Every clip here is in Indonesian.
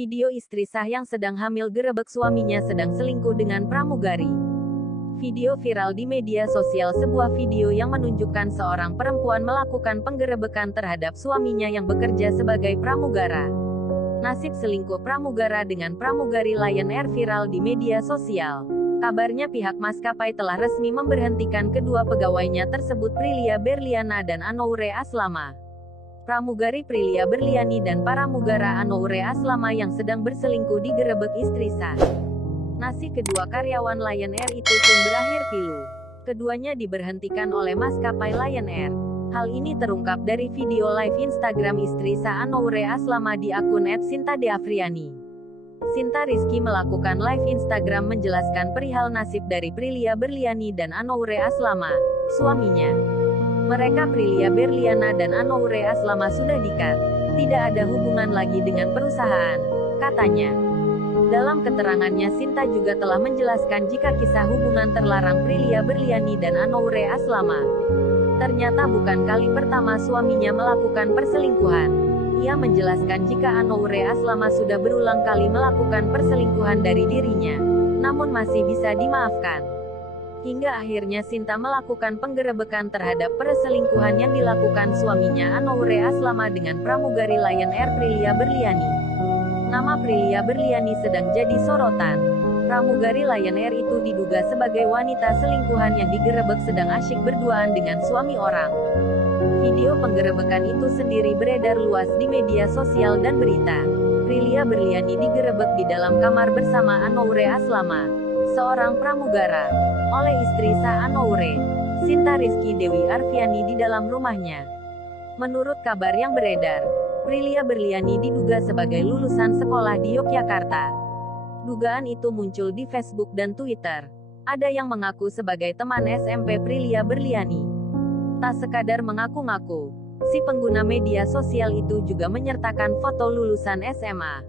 Video istri sah yang sedang hamil gerebek suaminya sedang selingkuh dengan pramugari. Video viral di media sosial, sebuah video yang menunjukkan seorang perempuan melakukan penggerebekan terhadap suaminya yang bekerja sebagai pramugara. Nasib selingkuh pramugara dengan pramugari Lion Air viral di media sosial. Kabarnya pihak maskapai telah resmi memberhentikan kedua pegawainya tersebut, Prilia Berliana dan Anoure Aslama. Pramugari Prilia Berliani dan pramugara Anoure Aslama yang sedang berselingkuh digerebek istri sah. Nasib kedua karyawan Lion Air itu pun berakhir pilu. Keduanya diberhentikan oleh maskapai Lion Air. Hal ini terungkap dari video live Instagram istri sah Anoure Aslama di akun @sintadeafriani. Sinta Rizky melakukan live Instagram menjelaskan perihal nasib dari Prilia Berliani dan Anoure Aslama, suaminya. Mereka, Prilia Berliana dan Anoure Aslama, sudah dikat. Tidak ada hubungan lagi dengan perusahaan, katanya. Dalam keterangannya, Sinta juga telah menjelaskan jika kisah hubungan terlarang Prilia Berliani dan Anoure Aslama ternyata bukan kali pertama suaminya melakukan perselingkuhan. Ia menjelaskan jika Anoure Aslama sudah berulang kali melakukan perselingkuhan dari dirinya, namun masih bisa dimaafkan. Hingga akhirnya Sinta melakukan penggerebekan terhadap perselingkuhan yang dilakukan suaminya Anoure Aslama dengan pramugari Lion Air Prilia Berliani. Nama Prilia Berliani sedang jadi sorotan. Pramugari Lion Air itu diduga sebagai wanita selingkuhan yang digerebek sedang asyik berduaan dengan suami orang. Video penggerebekan itu sendiri beredar luas di media sosial dan berita. Prilia Berliani digerebek di dalam kamar bersama Anoure Aslama, seorang pramugara, oleh istri sah Anoure, Sinta Rizky Dewi Arfiani di dalam rumahnya. Menurut kabar yang beredar, Prilia Berliani diduga sebagai lulusan sekolah di Yogyakarta. Dugaan itu muncul di Facebook dan Twitter. Ada yang mengaku sebagai teman SMP Prilia Berliani. Tak sekadar mengaku-ngaku, si pengguna media sosial itu juga menyertakan foto lulusan SMA.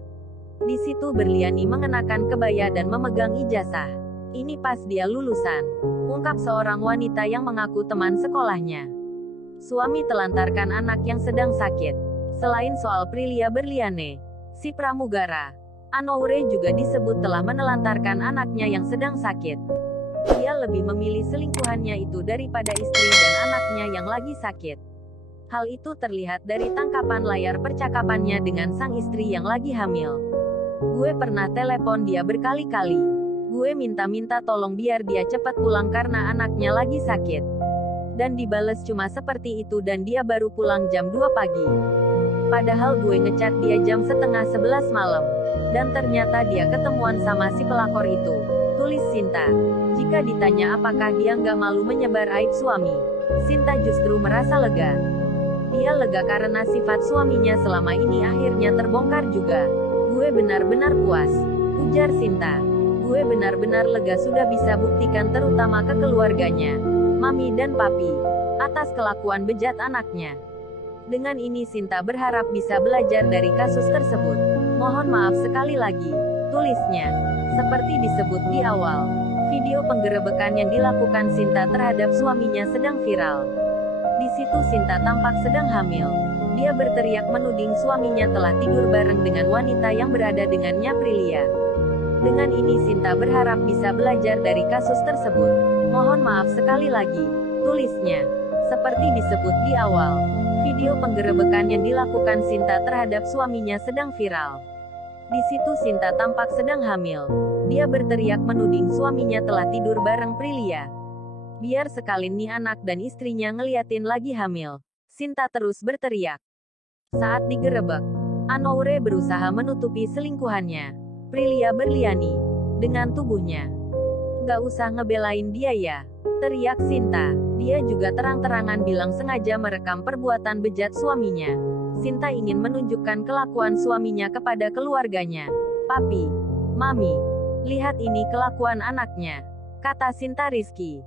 Di situ Berliani mengenakan kebaya dan memegang ijazah. Ini pas dia lulusan, ungkap seorang wanita yang mengaku teman sekolahnya. Suami telantarkan anak yang sedang sakit. Selain soal Prilia Berliane, si pramugara Anoure juga disebut telah menelantarkan anaknya yang sedang sakit. Ia lebih memilih selingkuhannya itu daripada istri dan anaknya yang lagi sakit. Hal itu terlihat dari tangkapan layar percakapannya dengan sang istri yang lagi hamil. "Gue pernah telepon dia berkali-kali. Gue minta-minta tolong biar dia cepat pulang karena anaknya lagi sakit. Dan dibales cuma seperti itu dan dia baru pulang jam 2 pagi. Padahal gue ngechat dia jam setengah 11 malam. Dan ternyata dia ketemuan sama si pelakor itu," tulis Sinta. Jika ditanya apakah dia nggak malu menyebar aib suami, Sinta justru merasa lega. Dia lega karena sifat suaminya selama ini akhirnya terbongkar juga. "Gue benar-benar puas," ujar Sinta. "Gue benar-benar lega sudah bisa buktikan terutama ke keluarganya, Mami dan Papi, atas kelakuan bejat anaknya. Dengan ini Sinta berharap bisa belajar dari kasus tersebut. Mohon maaf sekali lagi," tulisnya. Seperti disebut di awal, video penggerebekan yang dilakukan Sinta terhadap suaminya sedang viral. Di situ Sinta tampak sedang hamil. Dia berteriak menuding suaminya telah tidur bareng dengan wanita yang berada dengannya, Prilia. Dengan ini Sinta berharap bisa belajar dari kasus tersebut. "Mohon maaf sekali lagi," tulisnya. Seperti disebut di awal, video penggerebekan yang dilakukan Sinta terhadap suaminya sedang viral. Di situ Sinta tampak sedang hamil. Dia berteriak menuding suaminya telah tidur bareng Prilia. "Biar sekalian nih anak dan istrinya ngeliatin lagi hamil," Sinta terus berteriak. Saat digerebek, Anoure berusaha menutupi selingkuhannya, Prilia Berliani, dengan tubuhnya. "Gak usah ngebelain dia ya," teriak Sinta. Dia juga terang-terangan bilang sengaja merekam perbuatan bejat suaminya. Sinta ingin menunjukkan kelakuan suaminya kepada keluarganya. "Papi, Mami, lihat ini kelakuan anaknya," kata Sinta Rizky.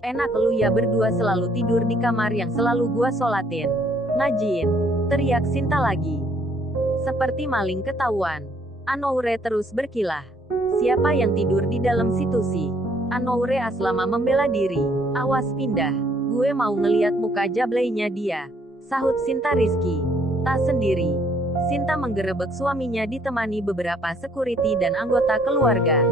"Enak lu ya berdua selalu tidur di kamar yang selalu gua sholatin. Ngajiin," teriak Sinta lagi. Seperti maling ketahuan, Anoure terus berkilah. "Siapa yang tidur di dalam situ sih?" Anoure Aslama membela diri. "Awas pindah. Gue mau ngeliat muka jablainya dia," sahut Sinta Rizky. "Tak sendiri. Sinta menggerebek suaminya ditemani beberapa security dan anggota keluarga.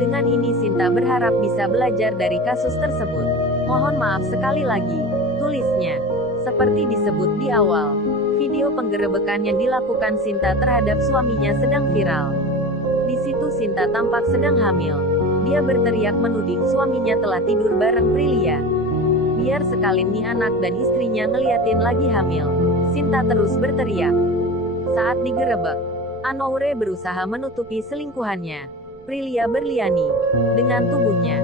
Dengan ini Sinta berharap bisa belajar dari kasus tersebut. Mohon maaf sekali lagi, tulisnya. Seperti disebut di awal, video penggerebekan yang dilakukan Sinta terhadap suaminya sedang viral. Di situ Sinta tampak sedang hamil. Dia berteriak menuding suaminya telah tidur bareng Prilia. Biar sekalian nih anak dan istrinya ngeliatin lagi hamil. Sinta terus berteriak. Saat digerebek, Anoure berusaha menutupi selingkuhannya, Prilia Berliani, dengan tubuhnya.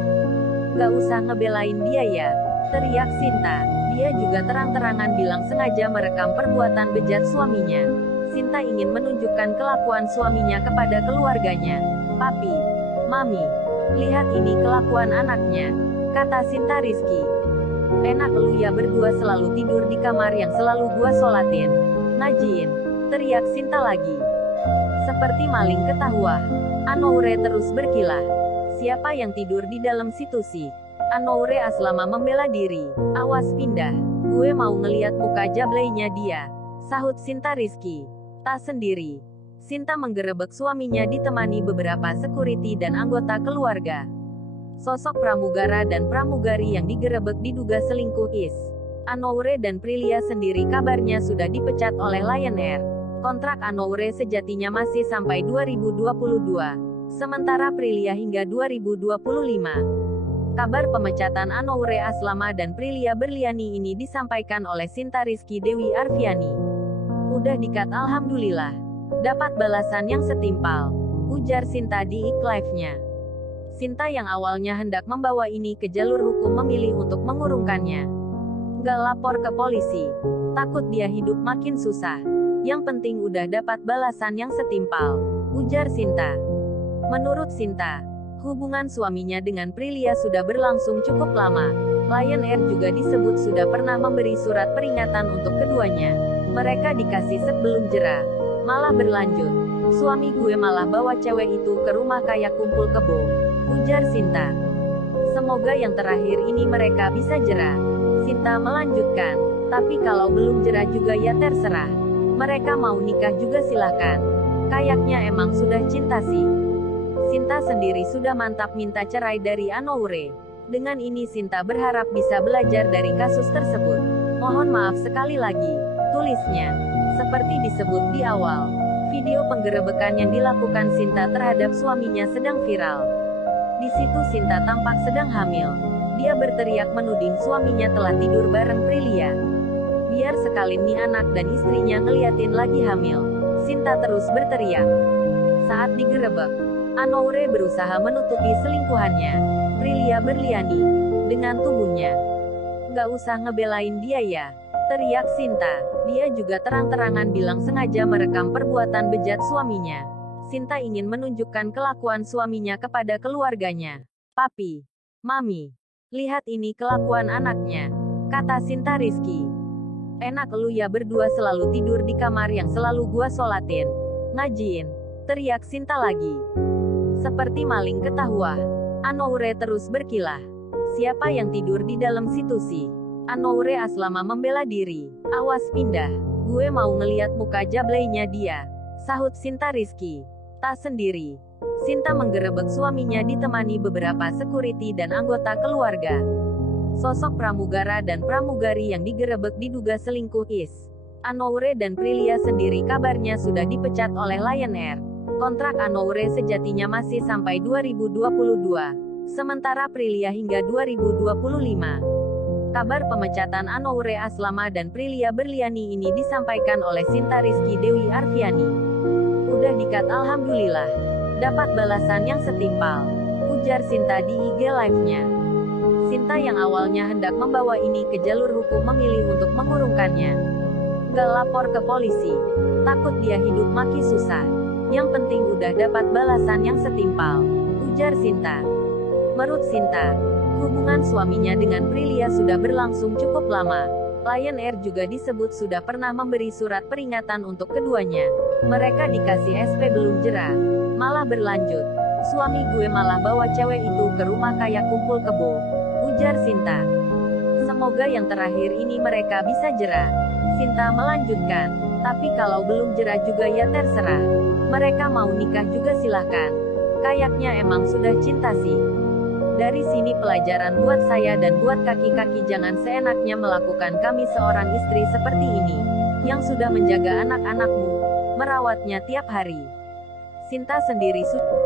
"Gak usah ngebelain dia ya," teriak Sinta. Dia juga terang-terangan bilang sengaja merekam perbuatan bejat suaminya. Sinta ingin menunjukkan kelakuan suaminya kepada keluarganya. "Papi, Mami, lihat ini kelakuan anaknya," kata Sinta Rizky. "Enak lu ya berdua selalu tidur di kamar yang selalu gua sholatin. Najin," teriak Sinta lagi. Seperti maling ketahuan, Anoure terus berkilah. "Siapa yang tidur di dalam situ sih?" Anoure Aslama membela diri. "Awas pindah, gue mau ngeliat muka jablainya dia," sahut Sinta Rizky. Tak sendiri, Sinta menggerebek suaminya ditemani beberapa security dan anggota keluarga. Sosok pramugara dan pramugari yang digerebek diduga selingkuh is. Anoure dan Prilia sendiri kabarnya sudah dipecat oleh Lion Air. Kontrak Anoure sejatinya masih sampai 2022, sementara Prilia hingga 2025. Kabar pemecatan Anoure Aslama dan Prilia Berliani ini disampaikan oleh Sinta Rizky Dewi Arfiani. "Udah dikat alhamdulillah. Dapat balasan yang setimpal," ujar Sinta di live-nya. Sinta yang awalnya hendak membawa ini ke jalur hukum memilih untuk mengurungkannya. "Gak lapor ke polisi. Takut dia hidup makin susah. Yang penting udah dapat balasan yang setimpal," ujar Sinta. Menurut Sinta, hubungan suaminya dengan Prilia sudah berlangsung cukup lama. Lion Air juga disebut sudah pernah memberi surat peringatan untuk keduanya. Mereka dikasih sebelum jera. Malah berlanjut. "Suami gue malah bawa cewek itu ke rumah kayak kumpul kebo," ujar Sinta. "Semoga yang terakhir ini mereka bisa jera." Sinta melanjutkan, "Tapi kalau belum jera juga ya terserah. Mereka mau nikah juga silahkan. Kayaknya emang sudah cinta sih." Sinta sendiri sudah mantap minta cerai dari Anoure. Dengan ini Sinta berharap bisa belajar dari kasus tersebut. "Mohon maaf sekali lagi," tulisnya. Seperti disebut di awal, video penggerebekan yang dilakukan Sinta terhadap suaminya sedang viral. Di situ Sinta tampak sedang hamil. Dia berteriak menuding suaminya telah tidur bareng Prilia. Biar sekalian nih anak dan istrinya ngeliatin lagi hamil. Sinta terus berteriak. Saat digerebek, Anoure berusaha menutupi selingkuhannya, Prilia Berliani, dengan tubuhnya. "Gak usah ngebelain dia ya," teriak Sinta. Dia juga terang-terangan bilang sengaja merekam perbuatan bejat suaminya. Sinta ingin menunjukkan kelakuan suaminya kepada keluarganya. "Papi, Mami, lihat ini kelakuan anaknya," kata Sinta Rizky. "Enak lu ya berdua selalu tidur di kamar yang selalu gua sholatin. Ngajin," teriak Sinta lagi. Seperti maling ketahuan, Anoure terus berkilah. "Siapa yang tidur di dalam situ sih?" Anoure Aslama membela diri. "Awas pindah, gue mau ngeliat muka jablainya dia," sahut Sinta Rizky. Tak sendiri, Sinta menggerebek suaminya ditemani beberapa security dan anggota keluarga. Sosok pramugara dan pramugari yang digerebek diduga selingkuh is. Anoure dan Prilia sendiri kabarnya sudah dipecat oleh Lion Air. Kontrak Anoure sejatinya masih sampai 2022, sementara Prilia hingga 2025. Kabar pemecatan Anoure Aslama dan Prilia Berliani ini disampaikan oleh Sinta Rizky Dewi Arfiani. "Udah dikat alhamdulillah. Dapat balasan yang setimpal," ujar Sinta di IG live-nya. Sinta yang awalnya hendak membawa ini ke jalur hukum memilih untuk mengurungkannya. "Gak lapor ke polisi. Takut dia hidup makin susah. Yang penting udah dapat balasan yang setimpal," ujar Sinta. Menurut Sinta, hubungan suaminya dengan Prilia sudah berlangsung cukup lama. Lion Air juga disebut sudah pernah memberi surat peringatan untuk keduanya. Mereka dikasih SP belum jera. Malah berlanjut. "Suami gue malah bawa cewek itu ke rumah kayak kumpul kebo," ujar Sinta. "Semoga yang terakhir ini mereka bisa jera." Sinta melanjutkan, Tapi kalau belum jerah juga ya terserah. Mereka mau nikah juga silahkan. Kayaknya emang sudah cinta sih. Dari sini pelajaran buat saya dan buat kaki-kaki, jangan seenaknya melakukan. Kami seorang istri seperti ini, yang sudah menjaga anak-anakmu, merawatnya tiap hari. Sinta sendiri sudah